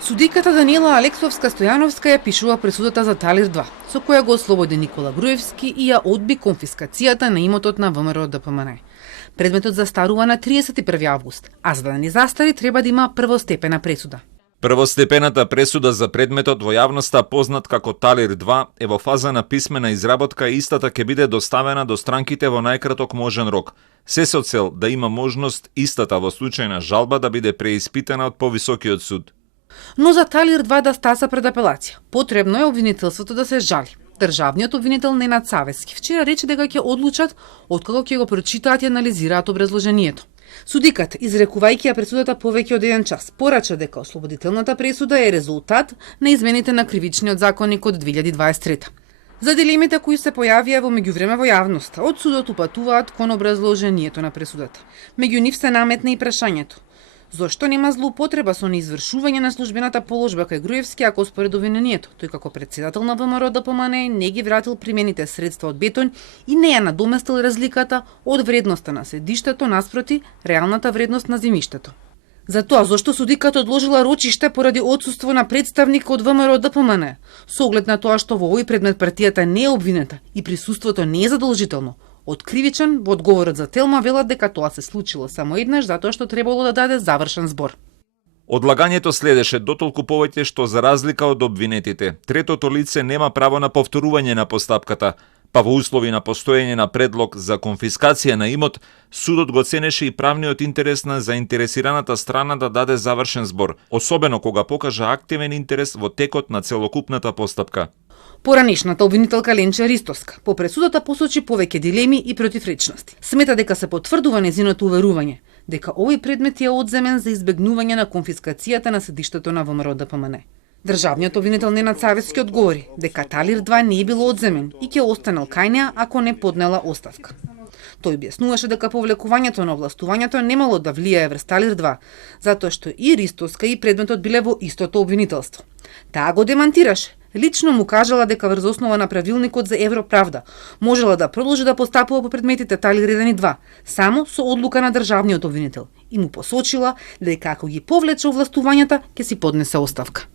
Судиката Даниела Алексовска-Стојановска ја пишува пресудата за Талир 2, со која го ослободи Никола Груевски и ја одби конфискацијата на имотот на ВМРО ДПМН. Предметот застарува на 31 август, а за да не застари треба да има првостепена пресуда. Првостепената пресуда за предметот во јавноста познат како Талир 2 е во фаза на писмена изработка и истата ќе биде доставена до странките во најкраток можен рок. Се со цел да има можност истата во случај на жалба да биде преиспитана од повисокиот суд. Но за Талир 2 да стаса пред апелација, потребно е обвинителството да се жали. Државниот обвинител Ненад Савески вчера рече дека ќе одлучат откако ќе го прочитаат и анализираат образложението. Судиката, изрекувајќи ја пресудата повеќе од 1 час, порача дека ослободителната пресуда е резултат на измените на кривичниот законник од 2023. За дилемите кои се појавија во меѓувреме во јавноста, од судот упатуваат кон образложението на пресудата. Меѓу нив се наметна и прашањето: зошто нема злоупотреба со неизвршување на службената положба кај Груевски, ако според обвинението, тој како председател на ВМРО ДПМН не ги вратил примените средства од бетон и не ја надоместил разликата од вредноста на седиштето наспроти реалната вредност на земјиштето. За тоа зошто судиката одложила рочиште поради отсуство на представник од ВМРО ДПМН, со оглед на тоа што во овој предмет партијата не е обвинета и присуството не е задолжително. Од кривичен во одговорот за Телма велат дека тоа се случило само еднаш затоа што требало да даде завршен збор. Одлагањето следеше дотолку повеќе што за разлика од обвинетите, третото лице нема право на повторување на постапката, па во услови на постоење на предлог за конфискација на имот, судот го ценеше и правниот интерес на заинтересираната страна да даде завршен збор, особено кога покажа активен интерес во текот на целокупната постапка. Поранешната обвинителка Ленче Ристоска по пресудата посочи повеќе дилеми и противречности. Смета дека се потврдува незиното уверување дека овој предмет е одземен за избегнување на конфискацијата на седиштето на ВМРО ДПМН. Државниот обвинител Ненад Савески одговори дека Талир 2 не е било одземен и ќе останел кај неа ако не поднела оставка. Тој објаснуваше дека повлекувањето на овластувањето немало да влијае врз Талир 2, затоа што и Ристоска и предметот биле во истото обвинителство. Таа го демантираше. Лично му кажала дека врз основа на правилникот за Европравда можела да продолжи да постапува по предметите Талир 1 и 2, само со одлука на државниот обвинител, и му посочила дека ако ги повлече овластувањата, ќе си поднесе оставка.